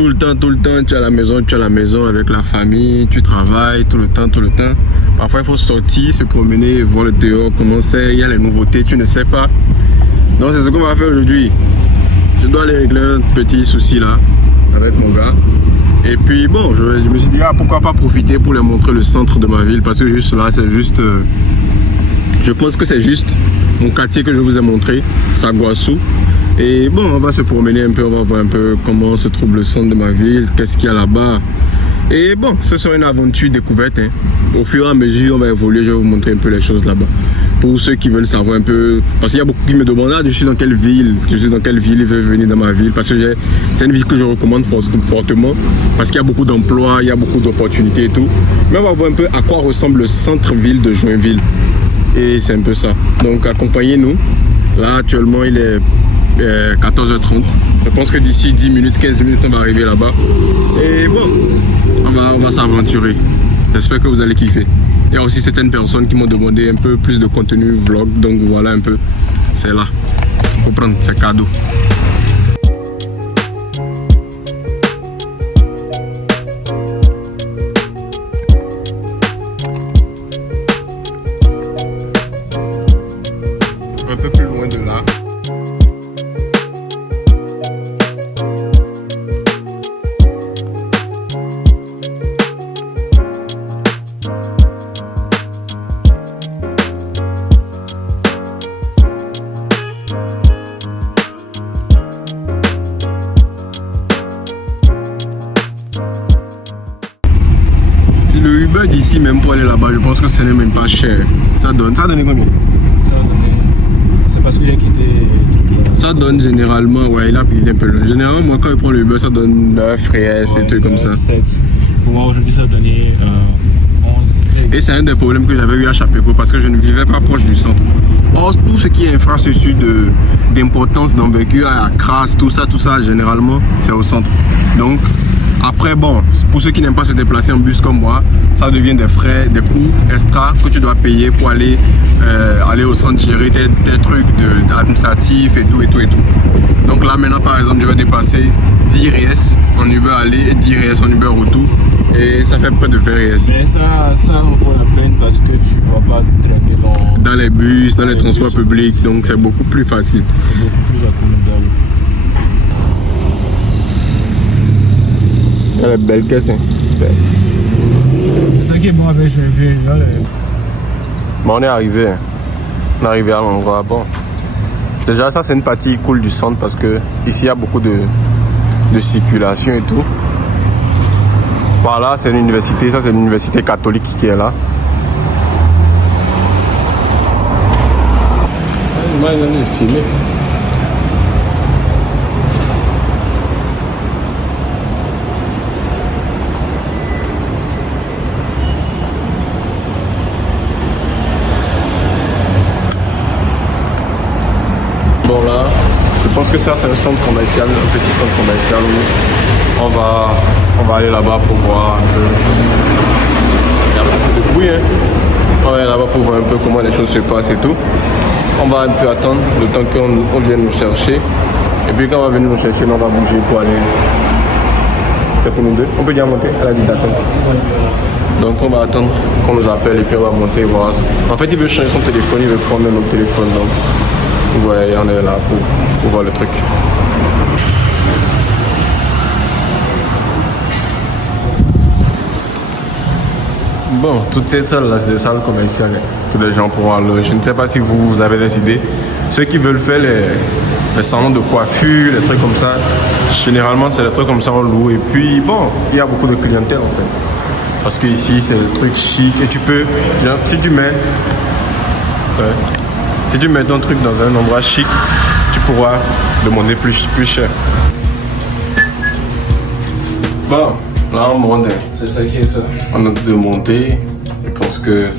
Tout le temps, tu es à la maison avec la famille, tu travailles tout le temps. Parfois, il faut sortir, se promener, voir le dehors, comment c'est, il y a les nouveautés, tu ne sais pas. Donc, c'est ce qu'on va faire aujourd'hui. Je dois aller régler un petit souci là, avec mon gars. Et puis, bon, je me suis dit, pourquoi pas profiter pour leur montrer le centre de ma ville, parce que juste là, c'est juste... je pense que c'est juste mon quartier que je vous ai montré, Saguassou. Et bon, on va se promener un peu, on va voir un peu comment se trouve le centre de ma ville, qu'est-ce qu'il y a là-bas. Et bon, ce sera une aventure découverte. Hein. Au fur et à mesure, on va évoluer, je vais vous montrer un peu les choses là-bas. Pour ceux qui veulent savoir un peu, parce qu'il y a beaucoup qui me demandent, je suis dans quelle ville ils veulent venir dans ma ville, parce que c'est une ville que je recommande fortement, parce qu'il y a beaucoup d'emplois, il y a beaucoup d'opportunités et tout. Mais on va voir un peu à quoi ressemble le centre-ville de Joinville. Et c'est un peu ça. Donc accompagnez-nous. Là, actuellement, il est 14h30. Je pense que d'ici 10 minutes, 15 minutes, on va arriver là-bas. Et bon, on va s'aventurer. J'espère que vous allez kiffer. Il y a aussi certaines personnes qui m'ont demandé un peu plus de contenu vlog. Donc voilà un peu. C'est là. Il faut prendre, c'est cadeau. Un peu plus loin de là. Le Uber d'ici, même pour aller là-bas, je pense que ce n'est même pas cher. Ça a donné combien? C'est parce qu'il a quitté. Ça donne généralement, ouais, il a quitté un peu loin. Généralement, moi, quand je prends le Uber, ça donne 9 frais, et trucs comme ça. 7. Pour moi, aujourd'hui, ça a donné 11. Et c'est un des problèmes que j'avais eu à Chapecourt parce que je ne vivais pas proche du centre. Or, tout ce qui est infrastructure d'importance, d'envergure, à Cras, tout ça, généralement, c'est au centre. Donc, après, bon, pour ceux qui n'aiment pas se déplacer en bus comme moi, ça devient des frais, des coûts extra que tu dois payer pour aller au centre, gérer tes trucs administratifs et tout. Donc là, maintenant, par exemple, je vais dépasser 10 RS en Uber aller et 10 RS en Uber retour. Et ça fait près de 20 RS. Mais ça en vaut la peine parce que tu ne vas pas traîner dans les bus, dans les transports publics. Donc c'est beaucoup plus facile. C'est beaucoup plus accommodable. Elle est belle caisse, hein. C'est ça qui est bon avec Joinville. Bon, on est arrivé. On est arrivé à l'endroit. Bon. Déjà, ça, c'est une partie cool du centre parce que ici, il y a beaucoup de circulation et tout. Voilà, c'est une université. Ça, c'est l'université catholique qui est là. Moi, il est filmé. Bon là, je pense que ça c'est un centre commercial, un petit centre commercial où on va aller là-bas pour voir un peu. Il y a beaucoup de bruit, hein. On va aller là-bas pour voir un peu comment les choses se passent et tout. On va un peu attendre le temps qu'on vienne nous chercher. Et puis quand on va venir nous chercher, on va bouger pour aller. C'est pour nous deux. On peut déjà monter, elle a dit d'attendre. Donc on va attendre qu'on nous appelle et puis on va monter voir. En fait il veut changer son téléphone, il veut prendre notre téléphone. Donc ouais, on est là pour voir le truc. Bon, toutes ces salles là, c'est des salles commerciales que les gens pourront aller. Je ne sais pas si vous avez décidé. Ceux qui veulent faire les salons de coiffure, les trucs comme ça, généralement c'est des trucs comme ça on loue. Et puis bon, il y a beaucoup de clientèle en fait. Parce que ici c'est des trucs chic et tu peux, genre, si tu mets ton truc dans un endroit chic, tu pourras demander plus cher. Bon, là on monte. C'est ça qui est ça. On a de monter. Je pense que...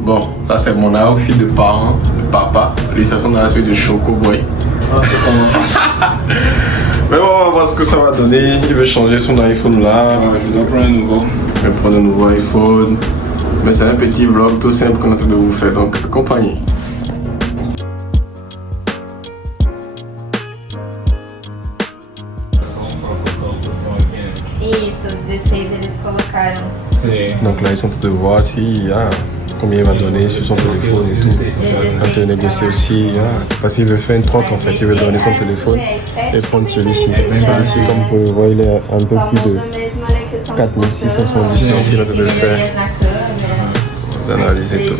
Bon, ça c'est mon outfit de parent, de papa. Lui, ça son outfit de Choco Boy. Mais bon, on va voir ce que ça va donner. Il veut changer son iPhone là. Ouais, je dois prendre un nouveau. Je vais prendre un nouveau iPhone. Mais c'est un petit vlog tout simple qu'on a tout de vous faire. Donc, accompagnez. Isso, 16 eles colocaram. Sim. Donc là, ils sont en train de voir si, combien il va donner sur son téléphone et tout. Quand tu négocies aussi, parce qu'il veut faire une troque en fait, il veut donner son téléphone et prendre celui-ci. Celui-ci, comme vous pouvez voir, il est un peu plus de 4670, donc il va devoir faire l'analyse et tout.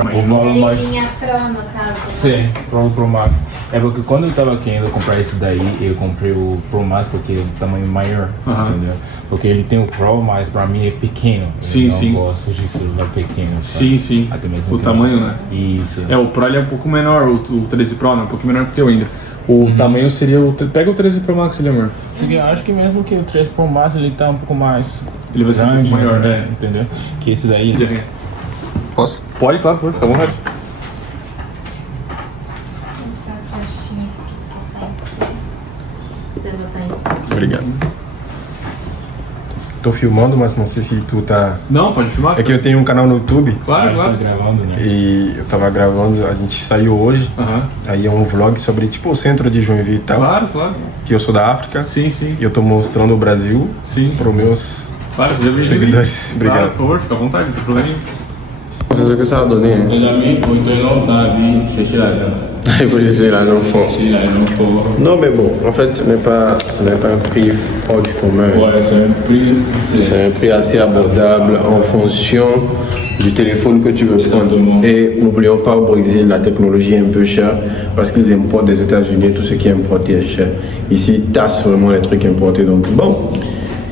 O valor mais. Linha Pro, no caso. Sim, Pro Max. É porque quando eu tava querendo comprar esse daí, eu comprei o Pro Max porque é o tamanho maior, entendeu? Porque ele tem o Pro, mas pra mim é pequeno. Sim, eu sim. não gosto de celular pequeno. Sabe? Sim, sim. Até mesmo O que- tamanho, né? Isso. É, o Pro ele é um pouco menor, o 13 Pro né? Um pouquinho menor que o teu ainda. O tamanho seria o... Pega o 13 Pro Max ali, amor. Porque eu acho que mesmo que o 3 Pro Max ele tá um pouco mais Ele vai ser um pouco maior, né? né? Entendeu? Que esse daí. Posso? Pode, claro, pode, fica à vontade. Essa caixinha que tá em cima. Você botar em cima. Obrigado. Tô filmando, mas não sei se tu tá... Não, pode filmar. É que eu tenho um canal no YouTube Claro, Tá claro. gravando, né? e eu tava gravando, a gente saiu hoje, Aham. aí é um vlog sobre tipo o centro de Joinville e tal, Claro, claro. que eu sou da África Sim, sim. e eu tô mostrando o Brasil Sim. para os meus Claro, seja bem-vindo. seguidores. Obrigado. Claro, por favor, fica à vontade, não tem problema nenhum. C'est ce que ça a donné. Hein. Mes amis, maintenant, dans la vie, chercher l'argent. Il faut chercher là dans le fond. Chercher l'argent pour. Non mais bon, en fait ce n'est pas un prix hors du commun. Ouais, c'est un prix. C'est un prix assez abordable en fonction du téléphone que tu veux prendre. Exactement. Et n'oublions pas au Brésil, la technologie est un peu chère parce qu'ils importent des États-Unis et tout ce qui est importé est cher. Ici, ils tassent vraiment les trucs importés. Donc bon,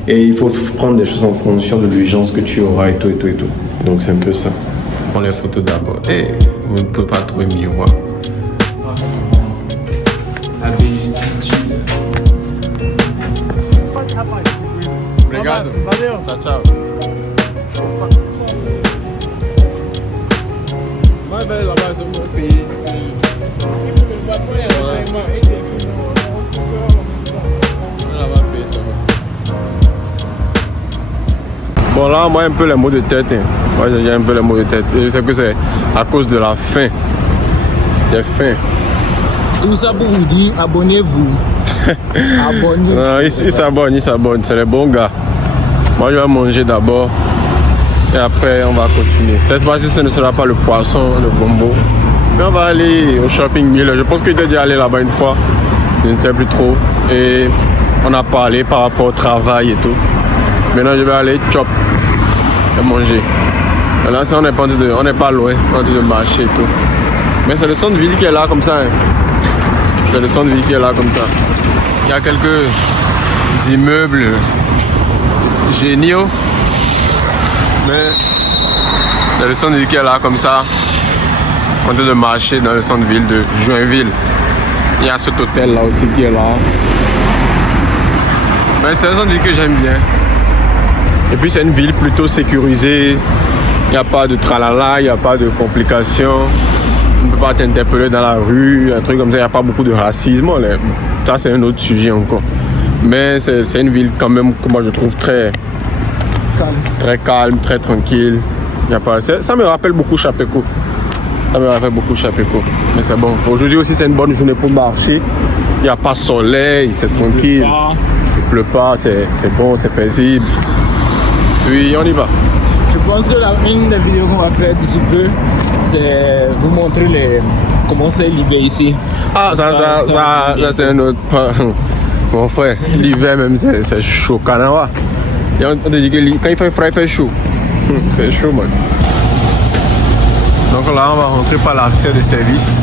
et il faut prendre des choses en fonction de l'urgence que tu auras et tout et tout et tout. Donc c'est un peu ça. Prends les photos d'abord. Et vous ne pouvez pas trouver miroir. Obrigado. Valeu. Tchau, tchau. Mais belle là-bas, c'est mon pays. Bon là, moi un peu les mots de tête. Hein. Moi j'ai un peu les mots de tête. Et je sais que c'est à cause de la faim. J'ai faim. Tout ça pour vous dire, abonnez-vous. Abonnez-vous. Non, il s'abonne, c'est les bons gars. Moi je vais manger d'abord et après on va continuer. Cette fois-ci ce ne sera pas le poisson, le gombo. Mais on va aller au shopping mall. Je pense qu'il était déjà allé là-bas une fois. Je ne sais plus trop. Et on a parlé par rapport au travail et tout. Maintenant je vais aller chop et manger. Maintenant on n'est pas loin, on est en train de marcher et tout. Mais c'est le centre-ville qui est là comme ça. Hein. C'est le centre-ville qui est là comme ça. Il y a quelques immeubles géniaux. Mais c'est le centre-ville qui est là comme ça. On est en train de marcher dans le centre-ville de Joinville. Il y a cet hôtel là aussi qui est là. Mais c'est un centre-ville que j'aime bien. Et puis c'est une ville plutôt sécurisée. Il n'y a pas de tralala, il n'y a pas de complications. On ne peut pas t'interpeller dans la rue, un truc comme ça. Il n'y a pas beaucoup de racisme. Ça c'est un autre sujet encore. Mais c'est une ville quand même que moi je trouve très calme, très tranquille. Il y a pas, ça me rappelle beaucoup Chapeco. Mais c'est bon. Aujourd'hui aussi c'est une bonne journée pour marcher. Il n'y a pas de soleil, c'est tranquille. Il pleut pas, c'est bon, c'est paisible. Oui, on y va. Je pense que une des vidéos qu'on va faire d'ici peu, c'est vous montrer comment c'est l'hiver ici. Ah, ça c'est un autre. Mon frère, l'hiver même c'est chaud. Canawa. On te dit que quand il fait frais, il fait chaud. C'est chaud, man. Donc là, on va rentrer par l'accès de service.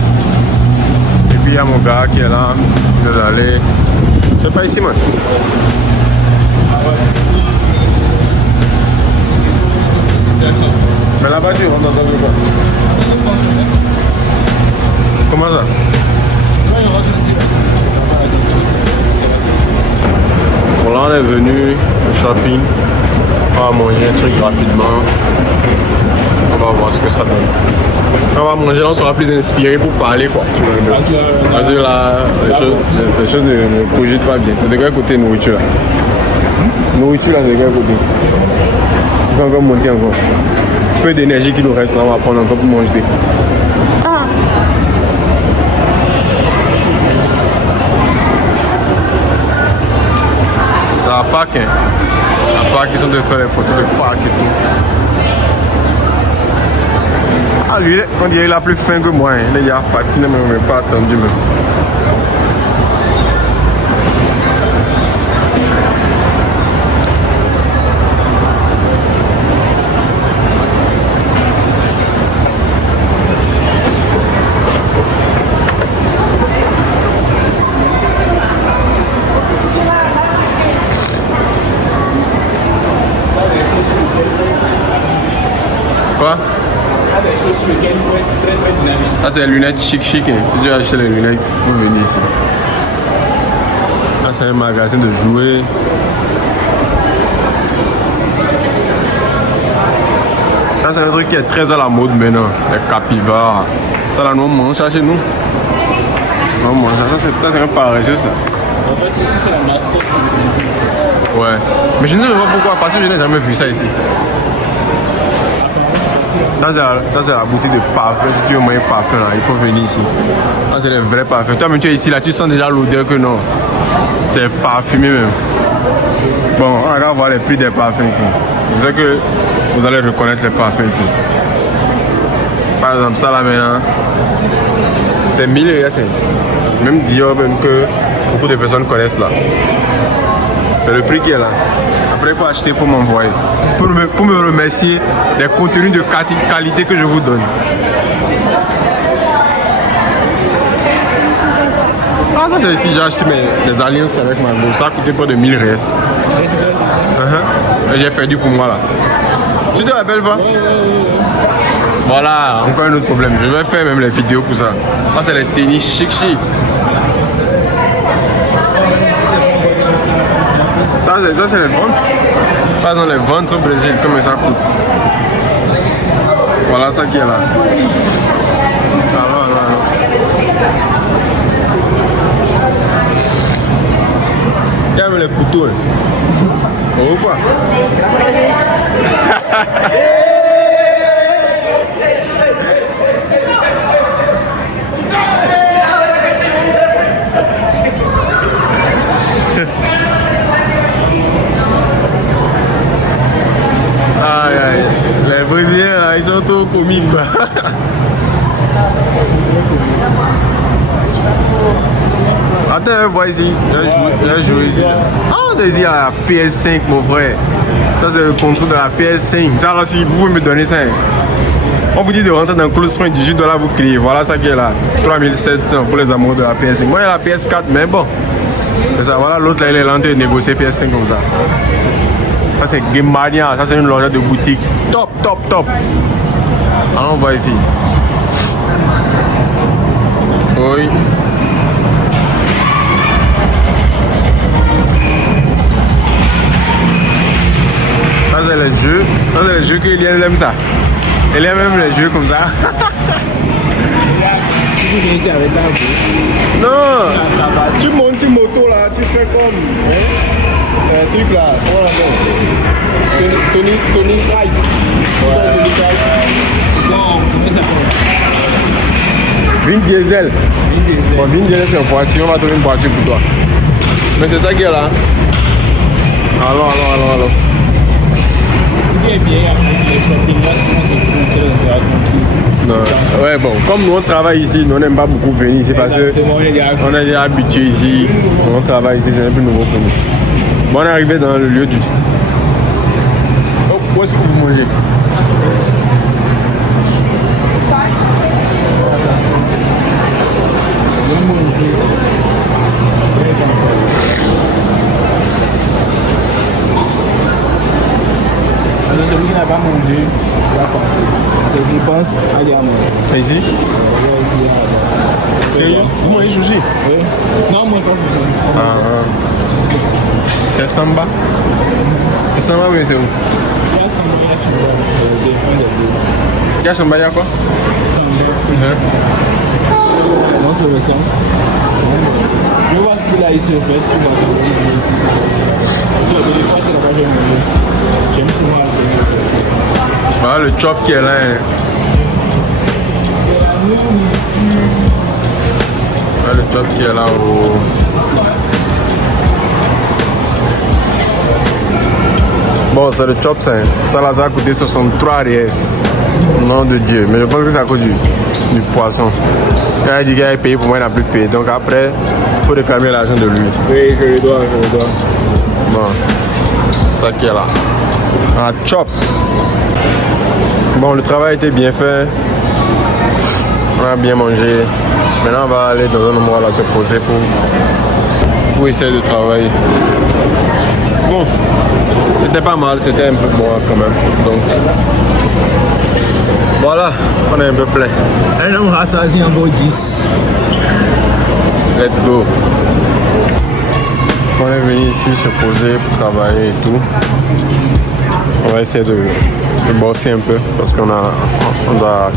Et puis il y a mon gars qui est là. Je vais aller. C'est pas ici, man. Mais là-bas, tu rentres dans quoi? Comment ça? Bon là on est venu au shopping. On va manger un truc rapidement. On va voir ce que ça donne. On va manger, là on sera plus inspiré pour parler quoi. Parce que là, les choses ne cogitent pas bien. C'est de quel côté nourriture là? Nourriture là, c'est de quel côté? Il faut encore monter encore. Peu d'énergie qui nous reste là, on va prendre encore pour manger. à Pâques. Hein. À Pâques, ils sont de faire les photos de Pâques et tout. Ah, lui, on dirait qu'il a plus faim que moi. Hein. Il est déjà parti, il ne m'a même pas attendu. Même. Quoi? Ça c'est les lunettes chic. Hein. Si tu veux acheter les lunettes, il faut venir ici. Là c'est un magasin de jouets. Ça c'est un truc qui est très à la mode maintenant. Les capybares. Ça là nous on mange ça chez nous. On mange ça, c'est un paresseux ça. En fait, ici c'est la mascotte. Ouais. Mais je ne sais pas pourquoi, parce que je n'ai jamais vu ça ici. Ça c'est la boutique de parfum. Si tu veux moyen parfum là, il faut venir ici. Ça c'est les vrais parfums. Toi même tu es ici là, tu sens déjà l'odeur que non. C'est parfumé même. Bon, on va voir les prix des parfums ici. Je sais que vous allez reconnaître les parfums ici. Par exemple ça là maintenant, c'est 1000 €. Même Dior même que beaucoup de personnes connaissent là. C'est le prix qui est là. Après, il faut acheter pour m'envoyer. Pour me remercier des contenus de qualité que je vous donne. Ah, ça c'est ici, j'ai acheté mes alliances avec ma go. Ça a coûté près de 1000 €. Et j'ai perdu pour moi là. Tu te rappelles pas? Voilà, encore un autre problème. Je vais faire même les vidéos pour ça. Ça c'est les tennis chic. Ça c'est les ventes. Par exemple les ventes au Brésil, comme ça coûte. Voilà ça qui est là. Alors. Il y a même les couteaux. Oh quoi? Aïe, les Brésiliens là, ils sont trop comiques quoi. Attends, vois ici, j'ai joué ici. Ah, c'est ici à la PS5 mon frère. Ça c'est le contrôle de la PS5. Ça là, si vous pouvez me donner ça. On vous dit de rentrer dans Close Friends, 18 $ vous criez. Voilà ça qui est là. 3700 pour les amoureux de la PS5. Moi j'ai la PS4 mais bon. Mais ça voilà, l'autre là il est là en train de négocier PS5 comme ça. Ça c'est Game Mania, ça c'est une longeur de boutique. Top. Alors on va ici. Oui. Ça c'est les jeux. Ça c'est les jeux qu'il aime ça. Il aime même les jeux comme ça. Tu viens ici avec un jeu. Non. Tu montes une moto là, tu fais comme un truc là. Voilà bon. Tony Price. Ouais. Non, comment ça s'appelle? Vin Diesel. Bon, Vin Diesel c'est une voiture, on va trouver une voiture pour toi. Mais c'est ça qui est là. Allons. C'est bien avec les shopping là, c'est très intéressant. Non. Ouais bon, comme nous on travaille ici, nous on n'aime pas beaucoup venir ici parce que on est déjà habitué ici, on travaille ici, c'est un peu nouveau pour nous. Bon, on est arrivé dans le lieu du... Oh, où est-ce que vous mangez? Alors celui qui n'a pas mangé, il va partir. Je pense à aller à manger. C'est ici? Sérieux? Vous mangez sushi? Oui. Non, moi pas. Ah. C'est Samba? C'est Samba ou c'est où? Il y a Samba, il y a quoi? Comment ça ressemble? Je vais voir ce qu'il a ici au fait. Des fois c'est là-bas que je vais manger. J'aime souvent la dernière. Voilà le chop qui est là. Hein. Voilà le chop qui est là au... Bon, c'est le chop, ça a coûté 63 RS. Nom de Dieu. Mais je pense que c'est à cause du poisson. Quand il dit qu'il a payé pour moi, il n'a plus payé. Donc après, il faut réclamer l'argent de lui. Oui, je le dois. Bon, ça qui est là. Un chop. Bon, le travail était bien fait. On a bien mangé. Maintenant, on va aller dans un endroit là se poser pour essayer de travailler. Bon, c'était pas mal, c'était un peu bon quand même. Donc, voilà, on est un peu plein. Un homme rassasié en vaut 10. Let's go. On est venu ici se poser pour travailler et tout. On va essayer de bosser un peu parce qu'on doit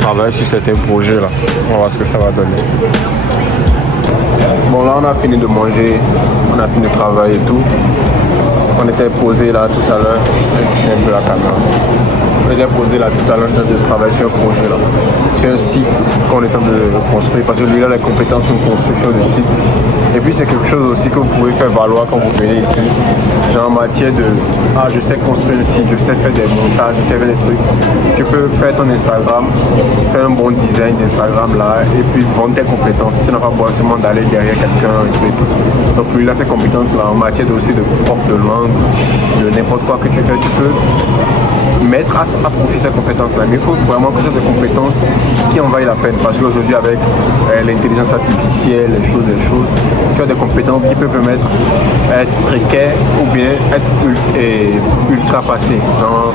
travailler sur certains projets là. On va voir ce que ça va donner. Bon, là on a fini de manger, on a fini de travailler et tout. On était posé là tout à l'heure, c'était un peu la caméra. On était posé là tout à l'heure en train de travailler sur un projet là. C'est un site qu'on est en train de construire parce que lui il a les compétences de construction de site. Et puis c'est quelque chose aussi que vous pouvez faire valoir quand vous venez ici. Genre en matière de je sais construire un site, je sais faire des montages, je sais faire des trucs. Tu peux faire ton Instagram, faire un bon design d'Instagram là et puis vendre tes compétences. Tu n'as pas besoin d'aller derrière quelqu'un et tout. Donc lui il a ces compétences là en matière aussi de prof de langue, de n'importe quoi que tu fais, tu peux mettre à profit ces compétences-là. Mais il faut vraiment que ce soit des compétences qui en vaillent la peine. Parce qu'aujourd'hui, avec l'intelligence artificielle, les choses, tu as des compétences qui peuvent permettre d'être précaires ou bien être ultra passées. Genre,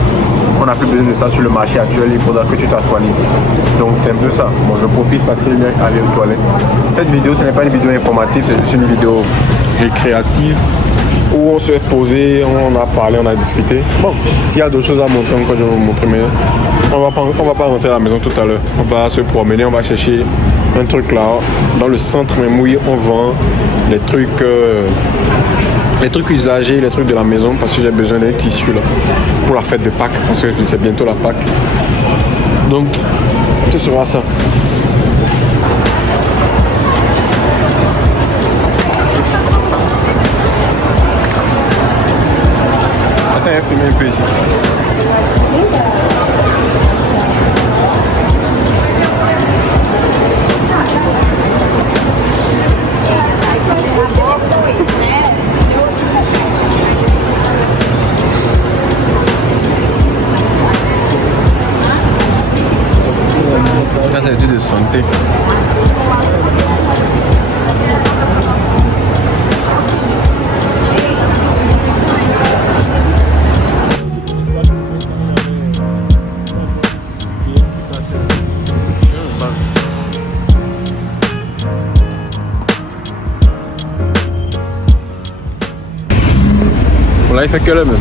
on n'a plus besoin de ça sur le marché actuel, il faudra que tu t'actualises. Donc, c'est un peu ça. Bon, je profite parce qu'il est allé aux toilettes. Cette vidéo, ce n'est pas une vidéo informative, c'est juste une vidéo récréative où on s'est posé, on a parlé, on a discuté. Bon, s'il y a d'autres choses à montrer encore, je vais vous montrer, mais on va pas rentrer à la maison tout à l'heure. On va se promener, on va chercher un truc là, dans le centre même où on vend les trucs usagés, les trucs de la maison, parce que j'ai besoin d'un tissu là, pour la fête de Pâques, parce que c'est bientôt la Pâques. Donc, ce sera ça. Filmer un peu ici. Ça, c'est l'étude de santé. Là, il fait que le même.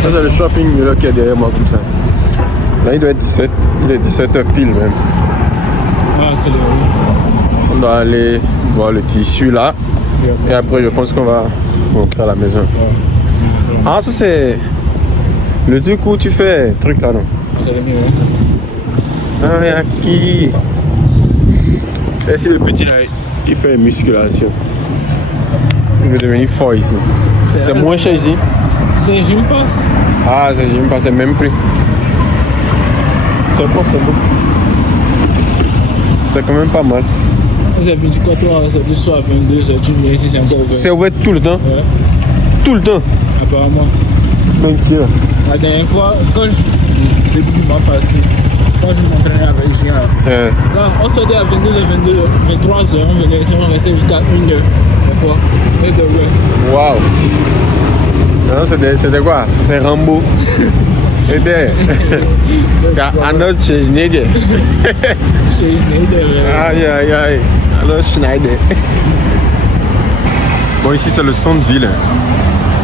Ça, c'est le shopping là, qui est derrière moi, comme ça. Là, il doit être 17. Il est 17h pile même. Ah, c'est le. On doit aller voir le tissu là. Et après, je pense qu'on va rentrer à la maison. Ah, ça, c'est le truc où tu fais truc là, non? Ah, qui? C'est si le petit là, il fait musculation. Il veut devenir fort ici. C'est moins cher ici. C'est un gym pass. Ah, c'est un gym pass, c'est le même prix. C'est bon, c'est bon. C'est quand même pas mal. C'est 24 heures, c'est du soir à 22h, tu viens ici, c'est encore ouvert. C'est ouvert tout le temps? Ouais. Tout le temps? Apparemment. Donc, la dernière fois, début du mois passé, quand je m'entraînais avec Gia, quand on sortait à 23h, on venait ici, on restait jusqu'à 1h. Des fois. Et de ouais. Waouh! Non, c'était quoi? C'est Rambo. C'était. Arnold Schwarzenegger. Aïe, aïe, aïe. Arnold Schwarzenegger. Bon, ici, c'est le centre-ville.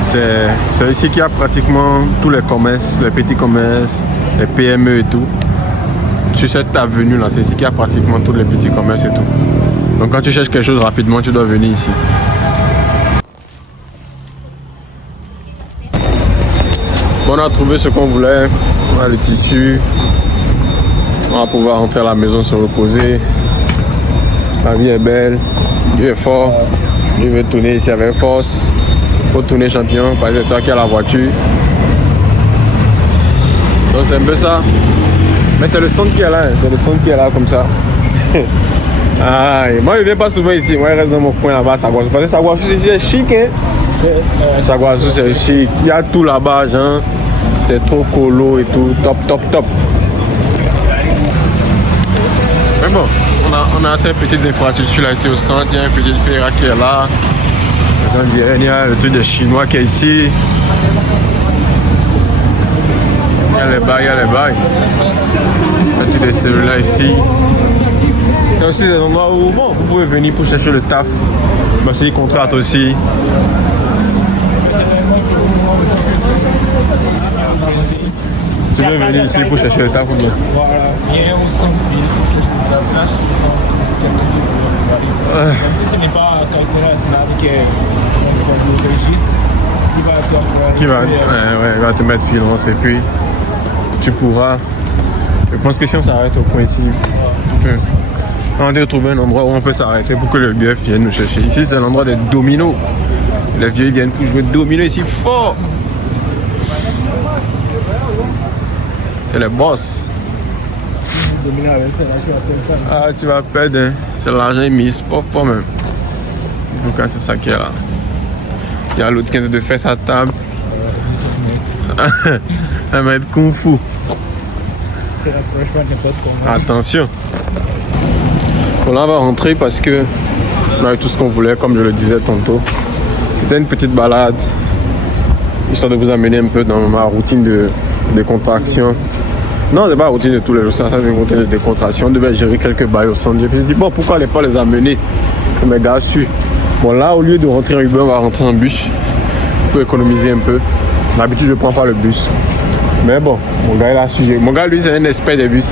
C'est ici qu'il y a pratiquement tous les commerces, les petits commerces, les PME et tout. Sur cette avenue là, c'est ici qu'il y a pratiquement tous les petits commerces et tout. Donc quand tu cherches quelque chose rapidement, tu dois venir ici. Bon, on a trouvé ce qu'on voulait. On a le tissu. On va pouvoir rentrer à la maison, se reposer. La vie est belle. Dieu est fort. Dieu veut tourner ici avec force. Faut tourner champion, parce que c'est toi qui as la voiture. Donc c'est un peu ça. Mais c'est le son qui est là, c'est le son qui est là comme ça. Ah, moi je viens pas souvent ici, moi je reste dans mon coin là-bas à Saguassou. Parce que Saguassou c'est chic, hein. Saguassou c'est chic, il y a tout là-bas, genre. C'est trop colo et tout, top. Mais bon, on a assez petites infrastructures là ici au centre, il y a un petit Ferra qui est là. Il y a le truc des Chinois qui est ici. Il y a les bails. Il y a des cellules ici. Il y a aussi des endroits où bon, vous pouvez venir pour chercher le taf. Mais c'est des contrats aussi. Tu veux venir ici pour chercher le taf ou bien? Voilà, viens au centre-ville pour chercher le taf. Là, souvent, toujours quelqu'un qui veut arriver. Même si ce n'est pas quelqu'un national qui est le registre, il va te Qui va, il va te mettre freelance et puis tu pourras. Je pense que si on s'arrête au point ici, on va trouver un endroit où on peut s'arrêter pour que le bœuf vienne nous chercher. Ici, c'est l'endroit des dominos. Les vieux viennent pour jouer de dominos ici fort. C'est les boss. Ah, tu vas perdre. Hein. C'est l'argent mis fort même. En tout cas, c'est ça qui est là. Il y a l'autre qui est en train de faire sa table. Elle va être kung fu. Attention. Bon, là, on va rentrer parce que on a eu tout ce qu'on voulait, comme je le disais tantôt. C'était une petite balade, histoire de vous amener un peu dans ma routine de contraction. Non, c'est pas la routine de tous les jours, c'est une routine de décontraction. On devait gérer quelques bails au centre. Je me suis dit, bon, pourquoi ne pas les amener? Mes gars su. Bon, là, au lieu de rentrer en Uber, on va rentrer en bus pour économiser un peu. D'habitude, je ne prends pas le bus. Mais bon, mon gars, il a sujet. Mon gars, lui, c'est un expert des bus.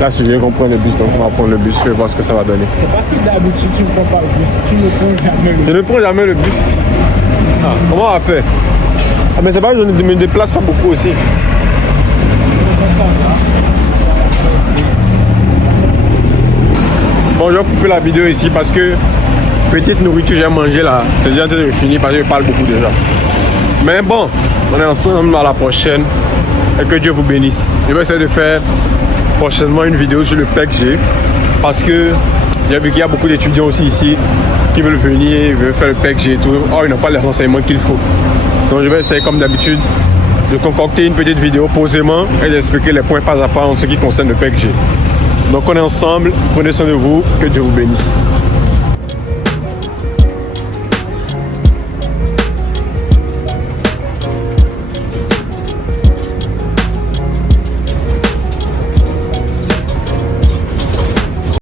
Il a sujet qu'on prenne le bus, donc on va prendre le bus. Je vais voir ce que ça va donner. C'est pas que d'habitude, tu ne prends pas le bus. Tu ne prends jamais le bus. Je ne prends jamais le bus. Ah, comment on va faire? Ah, mais c'est pas que je ne me déplace pas beaucoup aussi. Bon, je vais couper la vidéo ici parce que petite nourriture, j'ai mangé là. C'est déjà en train de finir parce que je parle beaucoup déjà. Mais bon, on est ensemble à la prochaine et que Dieu vous bénisse. Je vais essayer de faire prochainement une vidéo sur le PEC-G parce que j'ai vu qu'il y a beaucoup d'étudiants aussi ici qui veulent venir, veulent faire le PEC-G et tout. Or, ils n'ont pas les renseignements qu'il faut. Donc, je vais essayer comme d'habitude de concocter une petite vidéo posément et d'expliquer les points pas à pas en ce qui concerne le PEC-G. Donc on est ensemble, prenez soin de vous, que Dieu vous bénisse.